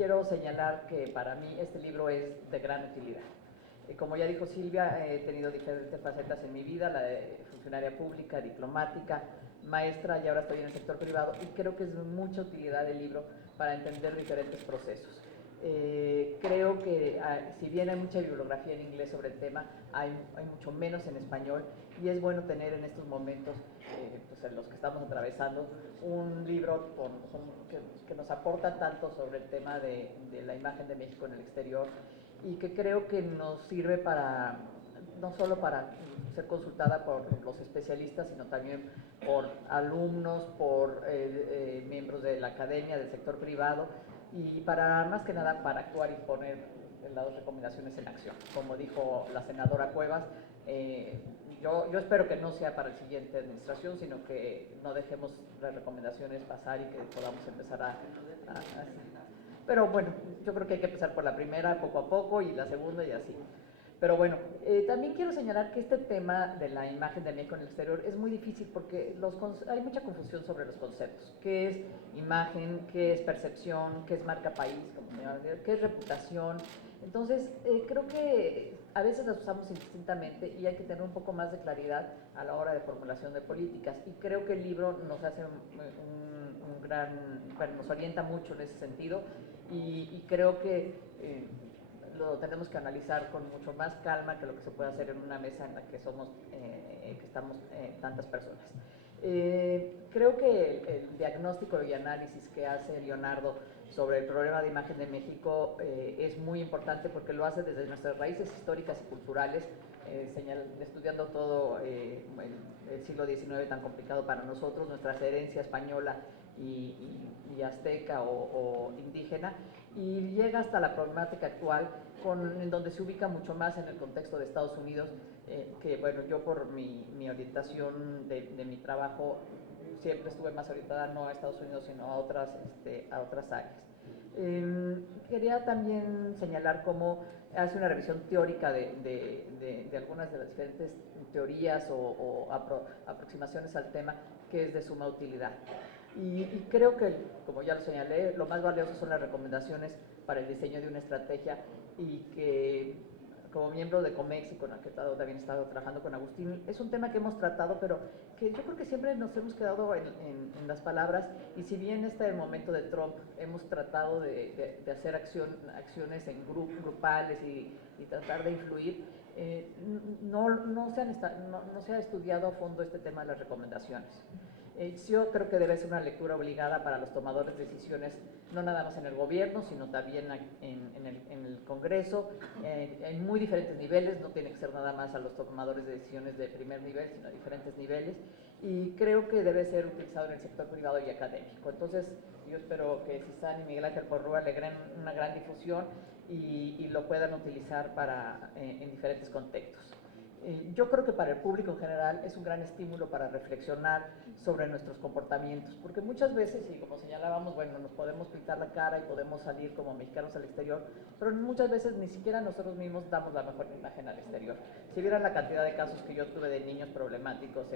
quiero señalar que para mí este libro es de gran utilidad. Como ya dijo Silvia, he tenido diferentes facetas en mi vida, la de funcionaria pública, diplomática, maestra, y ahora estoy en el sector privado, y creo que es de mucha utilidad el libro para entender diferentes procesos. Creo que si bien hay mucha bibliografía en inglés sobre el tema, hay mucho menos en español, y es bueno tener en estos momentos, pues en los que estamos atravesando, un libro que nos aporta tanto sobre el tema de la imagen de México en el exterior, y que creo que nos sirve para, no solo para ser consultada por los especialistas, sino también por alumnos, por miembros de la academia, del sector privado, y para, más que nada, para actuar y poner las recomendaciones en acción. Como dijo la senadora Cuevas, yo espero que no sea para la siguiente administración, sino que no dejemos las recomendaciones pasar y que podamos empezar a pero bueno, yo creo que hay que empezar por la primera poco a poco y la segunda y así. Pero bueno, también quiero señalar que este tema de la imagen de México en el exterior es muy difícil porque hay mucha confusión sobre los conceptos. ¿Qué es imagen? ¿Qué es percepción? ¿Qué es marca país? ¿Qué es reputación? Entonces, creo que a veces las usamos indistintamente y hay que tener un poco más de claridad a la hora de formulación de políticas. Y creo que el libro nos hace un gran, bueno, nos orienta mucho en ese sentido, y creo que lo tenemos que analizar con mucho más calma que lo que se puede hacer en una mesa en la que que estamos tantas personas. Creo que el diagnóstico y análisis que hace Leonardo sobre el problema de imagen de México es muy importante porque lo hace desde nuestras raíces históricas y culturales, estudiando todo el siglo XIX tan complicado para nosotros, nuestra herencia española y azteca o indígena, y llega hasta la problemática actual, en donde se ubica mucho más en el contexto de Estados Unidos, que bueno, yo por mi orientación de mi trabajo siempre estuve más orientada no a Estados Unidos sino a otras áreas. Quería también señalar cómo hace una revisión teórica de algunas de las diferentes teorías o aproximaciones al tema, que es de suma utilidad. Y creo que, como ya lo señalé, lo más valioso son las recomendaciones para el diseño de una estrategia, y que como miembro de COMEX y con la que también he estado trabajando con Agustín, es un tema que hemos tratado, pero que yo creo que siempre nos hemos quedado en las palabras, y si bien este el momento de Trump hemos tratado de hacer acciones en grupales y tratar de influir, no se ha estudiado a fondo este tema de las recomendaciones. Yo creo que debe ser una lectura obligada para los tomadores de decisiones, no nada más en el gobierno, sino también en el Congreso, en muy diferentes niveles, no tiene que ser nada más a los tomadores de decisiones de primer nivel, sino a diferentes niveles, y creo que debe ser utilizado en el sector privado y académico. Entonces, yo espero que Cizanne y Miguel Ángel Porrúa le den una gran difusión y lo puedan utilizar en diferentes contextos. Yo creo que para el público en general es un gran estímulo para reflexionar sobre nuestros comportamientos, porque muchas veces, y como señalábamos, bueno, nos podemos pintar la cara y podemos salir como mexicanos al exterior, pero muchas veces ni siquiera nosotros mismos damos la mejor imagen al exterior. Si vieran la cantidad de casos que yo tuve de niños problemáticos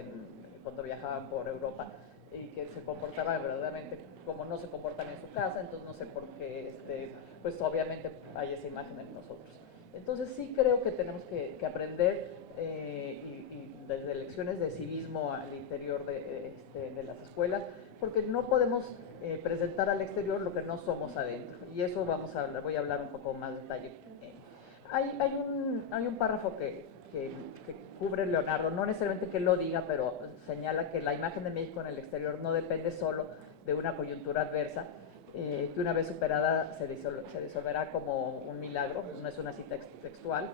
cuando viajaban por Europa, y que se comportaban verdaderamente como no se comportan en su casa, entonces no sé por qué, pues obviamente hay esa imagen en nosotros. Entonces sí creo que tenemos que aprender, y desde lecciones de civismo al interior de las escuelas, porque no podemos presentar al exterior lo que no somos adentro, y eso voy a hablar un poco más de detalle. Hay un párrafo que cubre Leonardo, no necesariamente que él lo diga, pero señala que la imagen de México en el exterior no depende solo de una coyuntura adversa, que una vez superada se disolverá como un milagro, no es una cita textual,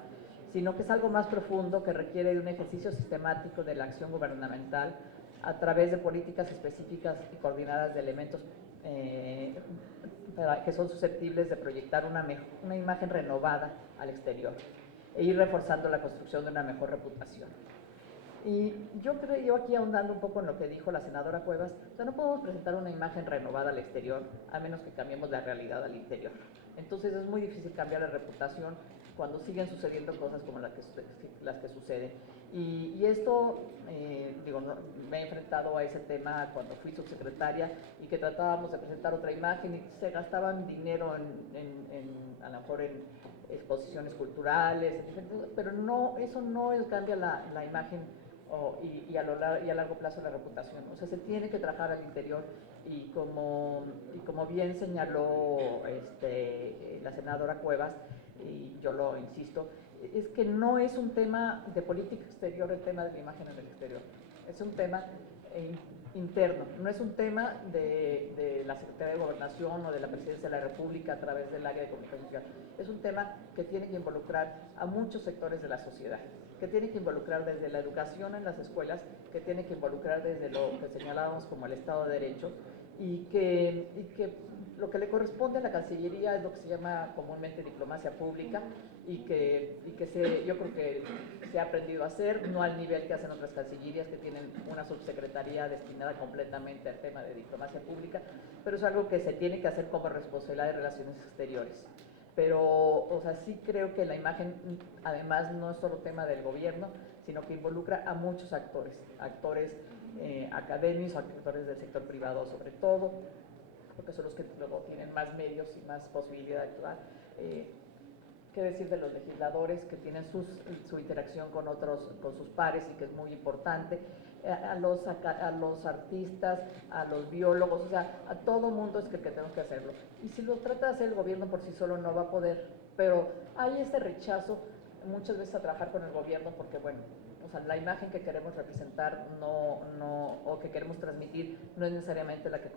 sino que es algo más profundo que requiere de un ejercicio sistemático de la acción gubernamental a través de políticas específicas y coordinadas de elementos que son susceptibles de proyectar una imagen renovada al exterior e ir reforzando la construcción de una mejor reputación. Y yo aquí ahondando un poco en lo que dijo la senadora Cuevas, o sea, no podemos presentar una imagen renovada al exterior a menos que cambiemos la realidad al interior. Entonces es muy difícil cambiar la reputación cuando siguen sucediendo cosas como las que suceden. Y esto, digo, me he enfrentado a ese tema cuando fui subsecretaria y que tratábamos de presentar otra imagen y se gastaban dinero a lo mejor en exposiciones culturales, pero no, eso no cambia la imagen y a largo plazo la reputación. O sea, se tiene que trabajar al interior y como bien señaló la senadora Cuevas, y yo lo insisto, es que no es un tema de política exterior el tema de la imagen en el exterior, es un tema interno, no es un tema de la Secretaría de Gobernación o de la Presidencia de la República a través del área de comunicación social, es un tema que tiene que involucrar a muchos sectores de la sociedad, que tiene que involucrar desde la educación en las escuelas, que tiene que involucrar desde lo que señalábamos como el Estado de Derecho, y que lo que le corresponde a la Cancillería es lo que se llama comúnmente diplomacia pública yo creo que se ha aprendido a hacer, no al nivel que hacen otras cancillerías que tienen una subsecretaría destinada completamente al tema de diplomacia pública, pero es algo que se tiene que hacer como responsabilidad de relaciones exteriores. Pero, o sea, sí creo que la imagen, además, no es solo tema del gobierno, sino que involucra a muchos actores, académicos, actores del sector privado sobre todo, porque son los que luego tienen más medios y más posibilidad de actuar. ¿Qué decir de los legisladores que tienen su interacción con sus pares y que es muy importante? A los artistas, a los biólogos, o sea, a todo mundo es que tenemos que hacerlo. Y si lo trata de hacer el gobierno por sí solo no va a poder, pero hay este rechazo muchas veces a trabajar con el gobierno porque, bueno, o sea, la imagen que queremos representar o que queremos transmitir no es necesariamente la que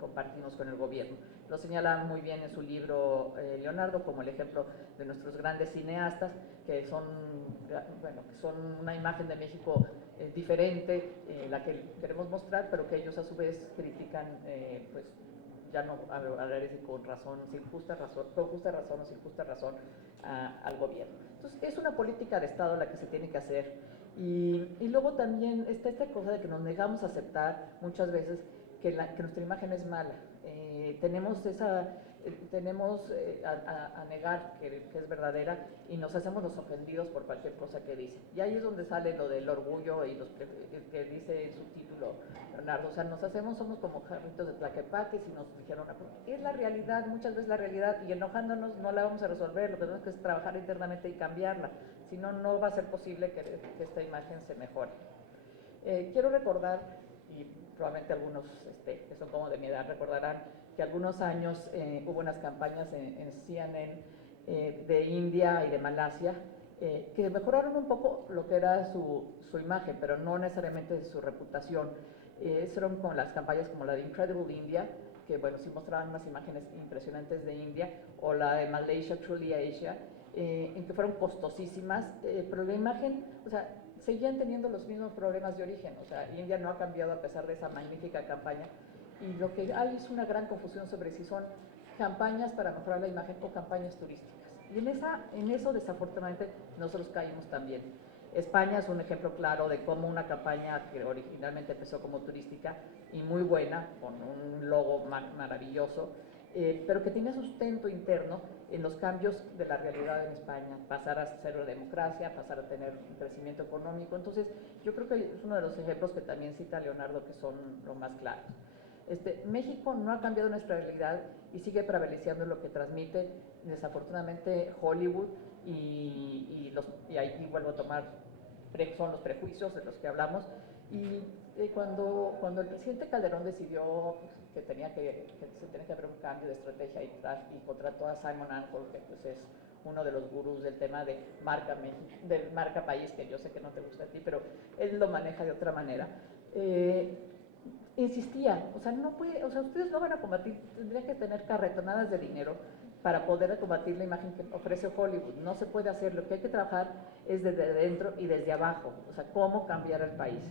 compartimos con el gobierno. Lo señala muy bien en su libro Leonardo como el ejemplo de nuestros grandes cineastas que son una imagen de México diferente, la que queremos mostrar, pero que ellos a su vez critican, pues ya no hablaré si con razón, con justa razón o sin justa razón al gobierno. Entonces es una política de Estado la que se tiene que hacer y luego también está esta cosa de que nos negamos a aceptar muchas veces que nuestra imagen es mala. Tenemos a negar que es verdadera y nos hacemos los ofendidos por cualquier cosa que dice. Y ahí es donde sale lo del orgullo y que dice en su título Leonardo. O sea, somos como jarritos de tlaquepaques y nos dijeron, es la realidad, muchas veces la realidad, y enojándonos no la vamos a resolver, lo que tenemos que es trabajar internamente y cambiarla. Si no, no va a ser posible que esta imagen se mejore. Quiero recordar, y probablemente algunos que son como de mi edad recordarán, que algunos años hubo unas campañas en CNN de India y de Malasia que mejoraron un poco lo que era su imagen, pero no necesariamente su reputación. Fueron con las campañas como la de Incredible India, que bueno, sí mostraban unas imágenes impresionantes de India, o la de Malaysia, Truly Asia, en que fueron costosísimas, pero la imagen, o sea, seguían teniendo los mismos problemas de origen, o sea, India no ha cambiado a pesar de esa magnífica campaña, y lo que hay es una gran confusión sobre si son campañas para mejorar la imagen o campañas turísticas. Y en eso desafortunadamente nosotros caímos también. España es un ejemplo claro de cómo una campaña que originalmente empezó como turística y muy buena, con un logo maravilloso, pero que tiene sustento interno en los cambios de la realidad en España, pasar a ser una democracia, pasar a tener un crecimiento económico. Entonces, yo creo que es uno de los ejemplos que también cita Leonardo que son lo más claros. México no ha cambiado nuestra realidad y sigue prevaleciendo lo que transmite desafortunadamente Hollywood y ahí vuelvo a tomar, son los prejuicios de los que hablamos. Y cuando el presidente Calderón decidió que se tenía que haber un cambio de estrategia y contrató a Simon Angle, que pues es uno de los gurús del tema de marca país, que yo sé que no te gusta a ti, pero él lo maneja de otra manera. Insistía, o sea, ustedes no van a combatir, tendrían que tener carretonadas de dinero para poder combatir la imagen que ofrece Hollywood. No se puede hacer, lo que hay que trabajar es desde dentro y desde abajo, o sea, cómo cambiar el país.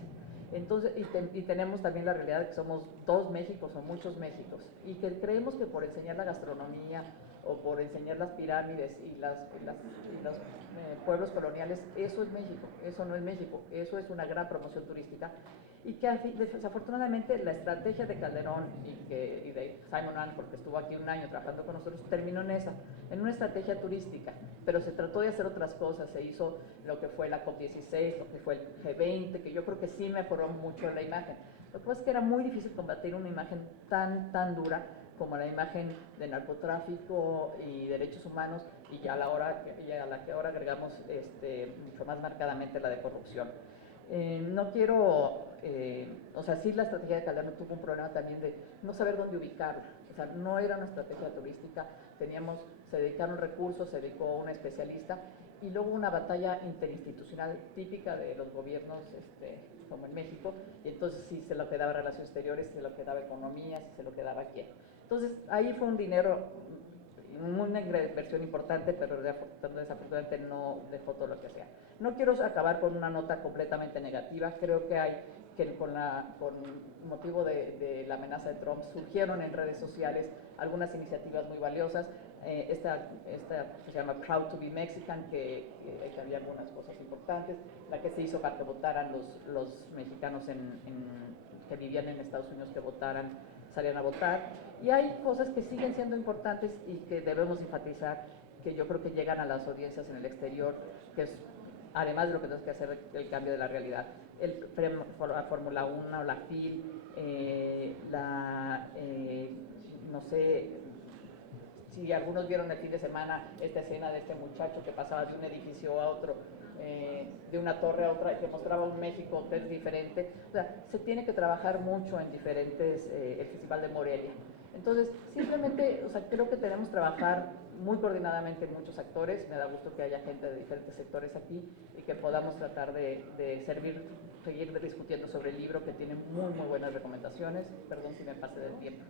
Entonces, y tenemos también la realidad de que somos dos Méxicos o muchos Méxicos, y que creemos que por enseñar la gastronomía o por enseñar las pirámides y los pueblos coloniales, eso es México. Eso no es México, eso es una gran promoción turística. y que desafortunadamente la estrategia de Calderón y de Simon Mann, porque estuvo aquí un año trabajando con nosotros, terminó en una estrategia turística, pero se trató de hacer otras cosas, se hizo lo que fue la COP16, lo que fue el G20, que yo creo que sí mejoró mucho la imagen. Lo que pasa es que era muy difícil combatir una imagen tan dura como la imagen de narcotráfico y derechos humanos, y ya a la que ahora agregamos mucho más marcadamente la de corrupción. No quiero, o sea, sí, la estrategia de Calderón tuvo un problema también de no saber dónde ubicarla. O sea, no era una estrategia turística, se dedicaron recursos, se dedicó un especialista, y luego una batalla interinstitucional típica de los gobiernos, como en México, y entonces sí se lo quedaba Relaciones Exteriores, se lo quedaba Economía, se lo quedaba quién. Entonces ahí fue un dinero, una inversión importante, pero desafortunadamente no dejó todo lo que hacía. No quiero acabar con una nota completamente negativa. Creo que con motivo de la amenaza de Trump surgieron en redes sociales algunas iniciativas muy valiosas. Esta se llama Proud to be Mexican, que había algunas cosas importantes. La que se hizo para que votaran los mexicanos que vivían en Estados Unidos, que salían a votar. Y hay cosas que siguen siendo importantes y que debemos enfatizar, que yo creo que llegan a las audiencias en el exterior, que es, además de lo que tenemos que hacer, el cambio de la realidad. La Fórmula 1, la FIL, no sé si algunos vieron el fin de semana esta escena de este muchacho que pasaba de un edificio a otro, de una torre a otra, que mostraba un México que es diferente. O sea, se tiene que trabajar mucho en diferentes, el Festival de Morelia. Entonces, simplemente, o sea, creo que tenemos que trabajar muy coordinadamente muchos actores. Me da gusto que haya gente de diferentes sectores aquí y que podamos tratar de seguir discutiendo sobre el libro, que tiene muy buenas recomendaciones. Perdón si me pasé del tiempo.